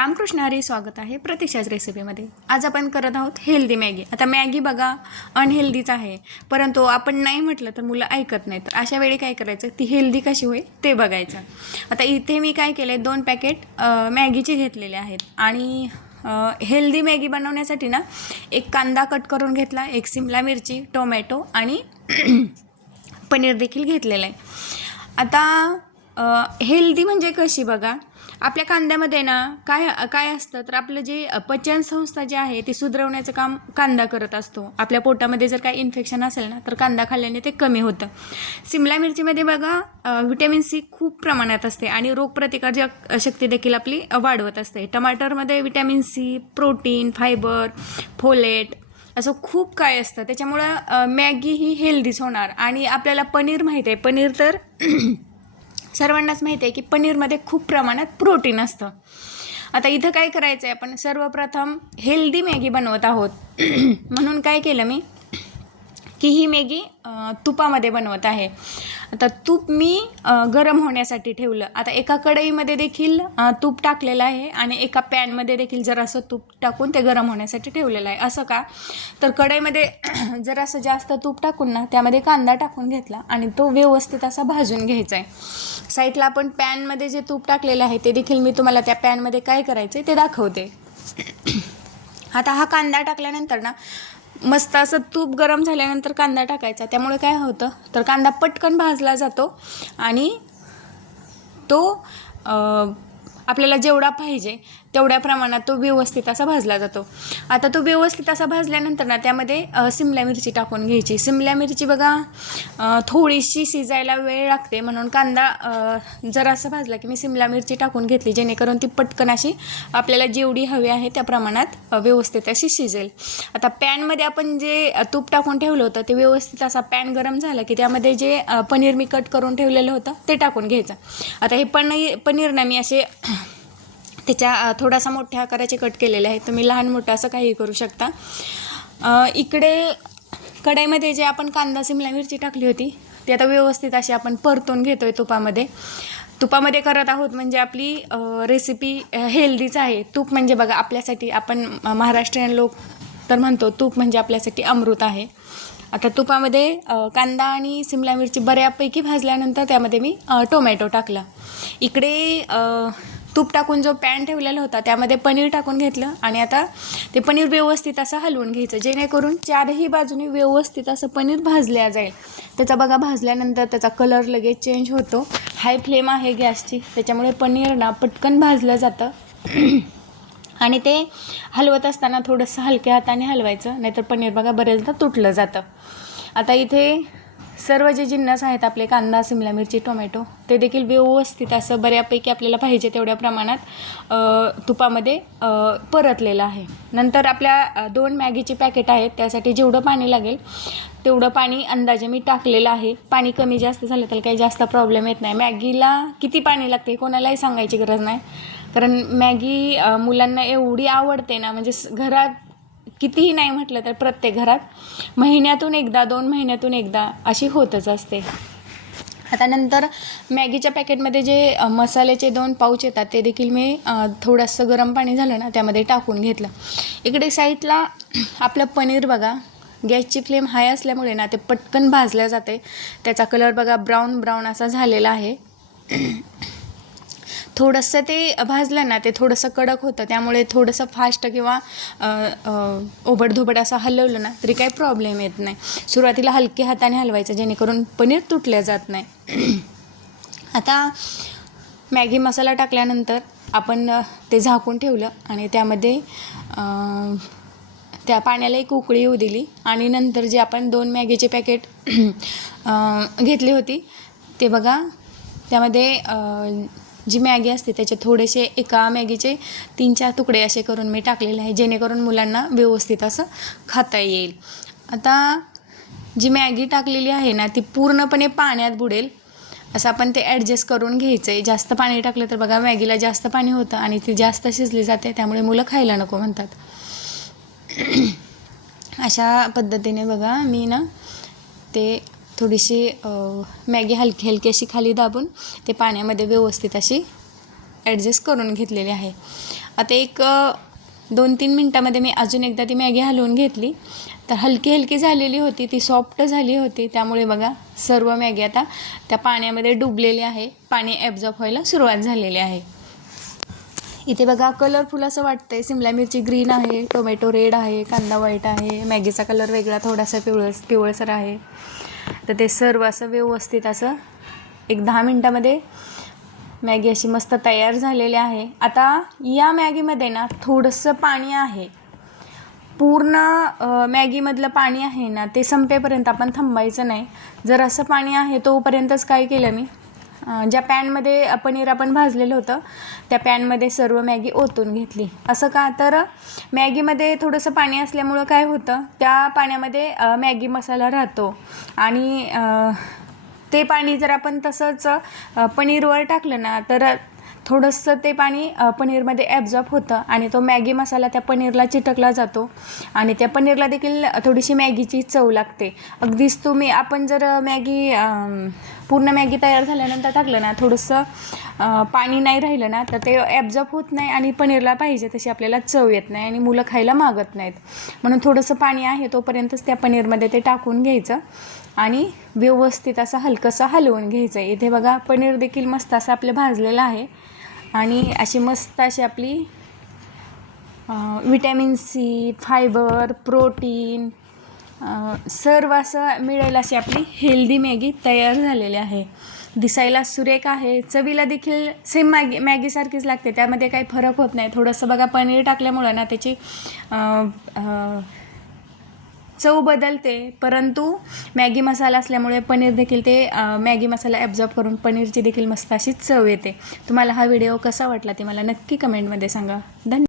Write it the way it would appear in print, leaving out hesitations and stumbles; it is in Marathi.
रामकृष्ण हरी, स्वागत आहे प्रतीक्षाच रेसिपीमध्ये। आज आपण करत आहोत हेल्दी मॅगी। आता मॅगी बघा अनहेल्दीच आहे, परंतु आपण नाही म्हटलं तर मुलं ऐकत नाहीत। तर अशा वेळी काय करायचं, ती हेल्दी कशी होईल ते बघायचं। आता इथे मी काय केले, 2 पॅकेट मॅगीचे घेतलेले आहेत आणि हेल्दी मॅगी बनवण्यासाठी ना एक कांदा कट करून घेतला, एक शिमला मिरची, टोमॅटो आणि पनीर देखील घेतलेलं आहे। आता हेल्दी म्हणजे कशी बघा, आपल्या कांद्यामध्ये ना काय असतं तर आपलं जे पचनसंस्था जी आहे ती सुधारवण्याचं काम कांदा करत असतो। आपल्या पोटामध्ये जर काही इन्फेक्शन असेल ना तर कांदा खाल्ल्याने ते कमी होतं। शिमला मिरचीमध्ये बघा व्हिटॅमिन सी खूप प्रमाणात असते आणि रोगप्रतिकारक शक्ती देखील आपली वाढवत असते। टमाटरमध्ये vitamin C, protein, fibre, folate असं खूप काय असतं, त्याच्यामुळं मॅगी ही हेल्दीच होणार। आणि आपल्याला पनीर माहीत आहे, पनीर तर सर्वांनाच माहिती आहे की पनीरमध्ये खूप प्रमाणात प्रोटीन असतं। आता इथं काय करायचं आहे, आपण सर्वप्रथम हेल्दी मॅगी बनवत आहोत म्हणून काय केलं मी की ही मॅगी तुपामध्ये बनवत आहे। आता तूप मी गरम होण्यासाठी ठेवलं। आता एका कढईमध्ये देखील तूप टाकलेलं आहे आणि एका पॅनमध्ये देखील जरासं तूप टाकून ते गरम होण्यासाठी ठेवलेलं आहे। असं का, तर कढईमध्ये जरासं जास्त तूप टाकून ना त्यामध्ये कांदा टाकून घेतला आणि तो व्यवस्थित असा भाजून घ्यायचा आहे। साईडला आपण पॅनमध्ये जे तूप टाकलेलं आहे ते देखील मी तुम्हाला त्या पॅनमध्ये काय करायचं आहे ते दाखवते। आता हा कांदा टाकल्यानंतर ना मस्त असं तूप गरम झाल्यानंतर कांदा टाकायचा, त्यामुळे काय होतं तर कांदा पटकन भाजला जातो आणि तो आपल्याला जेवढा पाहिजे तेवढ्या प्रमाणात तो व्यवस्थित असा भाजला जातो। आता तो व्यवस्थित असा भाजल्यानंतर ना त्यामध्ये शिमला मिरची टाकून घ्यायची। शिमला मिरची बघा थोडीशी शिजायला वेळ लागते, म्हणून कांदा जरासा भाजला की मी शिमला मिरची टाकून घेतली, जेणेकरून ती पटकन अशी आपल्याला जेवढी हवी आहे त्या प्रमाणात व्यवस्थित अशी शिजेल। आता पॅनमध्ये आपण जे तूप टाकून ठेवलं होतं ते व्यवस्थित असा पॅन गरम झाला की त्यामध्ये जे पनीर मी कट करून ठेवलेलं होतं ते टाकून घ्यायचं। आता हे पनीर ना मी असे त्याच्या थोडासा मोठ्या आकाराचे कट केलेले आहे, तुम्ही लहान मोठं असं काही करू शकता। इकडे कढईमध्ये जे आपण कांदा शिमला मिरची टाकली होती ती आता व्यवस्थित अशी आपण परतून घेतोय तुपामध्ये करत आहोत, म्हणजे आपली रेसिपी हेल्दीच आहे। तूप म्हणजे बघा आपल्यासाठी, आपण महाराष्ट्रीयन लोक तर म्हणतो तूप म्हणजे आपल्यासाठी अमृत आहे। आता तुपामध्ये कांदा आणि शिमला मिरची बऱ्यापैकी भाजल्यानंतर त्यामध्ये मी टोमॅटो टाकला। इकडे तूप टाकून जो पॅन ठेवलेला होता त्यामध्ये पनीर टाकून घेतलं आणि आता ते पनीर व्यवस्थित असं हलवून घ्यायचं, जेणेकरून चारही बाजूनी व्यवस्थित असं पनीर भाजल्या जाईल। त्याचा बघा भाजल्यानंतर त्याचा कलर लगेच चेंज होतो। हाय फ्लेम आहे गॅसची, त्याच्यामुळे पनीर ना पटकन भाजलं जातं आणि ते हलवत असताना थोडंसं हलक्या हाताने हलवायचं, नाहीतर पनीर बघा बरेचदा तुटलं जातं। आता इथे सर्व जे जिन्नस आहेत आपले कांदा, शिमला मिरची, टोमॅटो ते देखील व्यवस्थित असं बऱ्यापैकी आपल्याला पाहिजे तेवढ्या प्रमाणात तुपामध्ये परतलेलं आहे। नंतर आपल्या 2 मॅगीचे पॅकेट आहेत, त्यासाठी जेवढं पाणी लागेल तेवढं पाणी अंदाजे मी टाकलेलं आहे। पाणी कमी जास्त झालं तर काही जास्त प्रॉब्लेम येत नाही। मॅगीला किती पाणी लागते कोणालाही सांगायची गरज नाही, कारण मॅगी मुलांना एवढी आवडते ना, म्हणजे घरात कितीही नाही म्हटलं तर प्रत्येक घरात महिन्यातून एकदा 2 महिन्यातून एकदा अशी होतच असते। आता नंतर मॅगीच्या पॅकेटमध्ये जे मसाल्याचे 2 पाऊच येतात ते देखील मी थोडंसं गरम पाणी झालं ना त्यामध्ये टाकून घेतलं। इकडे साईडला आपलं पनीर बघा, गॅसची फ्लेम हाय असल्यामुळे ना ते पटकन भाजल्या जाते। त्याचा कलर बघा ब्राऊन असा झालेला आहे। थोडंसं ते भाजलं ना ते थोडंसं कडक होतं, त्यामुळे थोडंसं फास्ट किंवा ओबडधोबड असं हलवलं ना तरी काही प्रॉब्लेम येत नाही। सुरुवातीला हलक्या हाताने हलवायचं, जेणेकरून पनीर तुटल्या जात नाही। आता मॅगी मसाला टाकल्यानंतर आपण ते झाकून ठेवलं आणि त्यामध्ये त्या पाण्याला एक उकळी येऊ दिली आणि नंतर जे आपण 2 मॅगीचे पॅकेट घेतली होती ते बघा त्यामध्ये जी मॅगी असते त्याचे थोडेसे एका मॅगीचे 3-4 तुकडे असे करून मी टाकलेले आहे, जेणेकरून मुलांना व्यवस्थित असं खाता येईल। आता जी मॅगी टाकलेली आहे ना ती पूर्णपणे पाण्यात बुडेल असं आपण ते ॲडजस्ट करून घ्यायचं आहे। जास्त पाणी टाकलं तर बघा मॅगीला जास्त पाणी होतं आणि ती जास्त शिजली जाते, त्यामुळे मुलं खायला नको म्हणतात। अशा पद्धतीने बघा मी ना ते थोडीशी मॅगी हलकी अशी खाली दाबून ते पाण्यामध्ये व्यवस्थित अशी ॲडजस्ट करून घेतलेली आहे। आता एक 2-3 मिनटामध्ये मी अजून एकदा ती मॅगी हलवून घेतली, तर हलकी हलकी झालेली होती, ती सॉफ्ट झाली होती. त्यामुळे बघा सर्व मॅगी आता त्या पाण्यामध्ये डुबलेली आहे, पाणी ॲब्झॉर्ब व्हायला सुरुवात झालेली आहे. इथे बघा कलरफुल असं वाटतंय. सिमला मिरची ग्रीन आहे, टोमॅटो रेड आहे, कांदा व्हाईट आहे, मॅगीचा कलर वेगळा थोडासा पिवळसर आहे. तर ते सर्व असं व्यवस्थित असं एक 10 मिनटामध्ये मॅगी अशी मस्त तयार झालेली आहे. आता या मॅगीमध्ये ना थोडंसं पाणी आहे, पूर्ण मॅगीमधलं पाणी आहे ना ते संपेपर्यंत आपण थांबायचं नाही. जर असं पाणी आहे तोपर्यंतच काय केलं मी, ज्या पॅनमध्ये पनीर आपण भाजलेलं होतं त्या पॅनमध्ये सर्व मॅगी ओतून घेतली. असं का, तर मॅगीमध्ये थोडंसं पाणी असल्यामुळं काय होतं, त्या पाण्यामध्ये मॅगी मसाला राहतो आणि ते पाणी जर आपण तसंच पनीरवर टाकलं ना तर थोडंसं ते पाणी पनीरमध्ये ॲब्झॉर्ब होतं आणि तो मॅगी मसाला त्या पनीरला चिटकला जातो आणि त्या पनीरला देखील थोडीशी मॅगीची चव लागते. अगदीच आपण जर मॅगी पूर्ण मॅगी तयार झाल्यानंतर टाकलं ना, थोडंसं पाणी नाही राहिलं ना तर ते ॲब्झॉर्ब होत नाही आणि पनीरला पाहिजे तशी आपल्याला चव येत नाही आणि मुलं खायला मागत नाहीत. म्हणून थोडंसं पाणी आहे तोपर्यंतच त्या पनीरमध्ये ते टाकून घ्यायचं आणि व्यवस्थित असं हलकंसं हलवून घ्यायचं. इथे बघा पनीर देखील मस्त असं आपलं भाजलेलं आहे आणि अशी मस्त अशी आपली विटॅमिन सी, फायबर, प्रोटीन सर्व असं मिळेल अशी आपली हेल्दी मॅगी तयार झालेली आहे. दिसायला सुरेख आहे, चवीला देखील सेम मॅगीसारखीच लागते, त्यामध्ये काही फरक होत नाही. थोडंसं बघा पनीर टाकल्यामुळं ना त्याची चव बदलते, परंतु मॅगी मसाला असल्यामुळे पनीर देखील ते मॅगी मसाला ॲब्झॉर्ब करून पनीरची देखील मस्त अशी चव येते. तुम्हाला हा व्हिडिओ कसा वाटला ते मला नक्की कमेंटमध्ये सांगा. धन्यवाद.